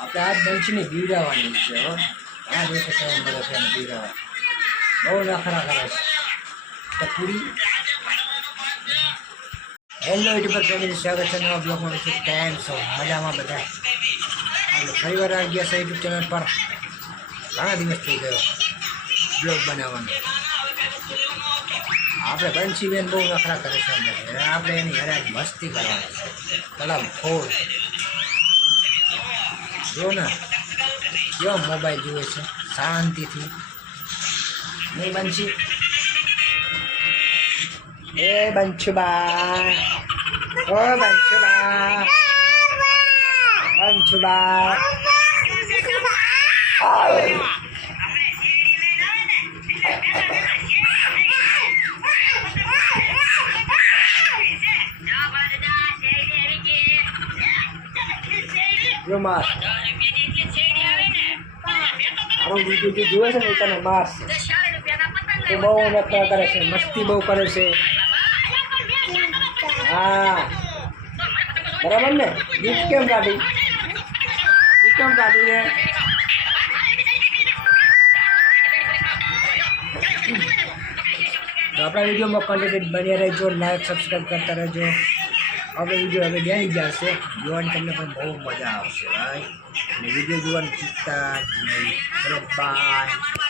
આપણે આ બંચની બીવડાવવાની છે હવે આ દિવસે સેવન કરે છે બીવડાવવા બહુ નખરા કરે છે. તો પૂરી. હેલો યુટ્યુબર ફેમિલી, સ્વાગત છે નવા બ્લોગમાં. વિશે કેમ છો? મજામાં બધા? આપણે ફરી વાર આવી ગયા છે યુટ્યુબ ચેનલ પર. ઘણા દિવસ થઈ ગયો બ્લોગ બનાવવાનો. આપણે બંશીબેન બહુ નખરા કરે છે અંદર આપણે એની ઘરે મસ્તી કરવાની છે. કલમ ફોડ. જો ને કેવો મોબાઈલ જુએ છે? શાંતિથી. નહીં બનશી? એ બંશુબા. ઓ બંશુબા. બંશુબા. જો માર મારો બીજું જે જુએ છે ને એ તને મારશે. એ બહુ નખરા કરે છે, મસ્તી બહુ કરે છે. હા. બરાબર ને? ગીત કેમ કાઢી ગીત કેમ કાઢી છે? આપણા વિડીયોમાં કન્ટેન્ટ બન્યા રહેજો લાઈક સબસ્ક્રાઈબ કરતા રહેજો. હવે વીડિયો હવે બેસી જશે જોવાની તમને પણ બહુ મજા આવશે ભાઈ અને વીડિયો જોવાની ચૂકતા નહીં ચલો બાય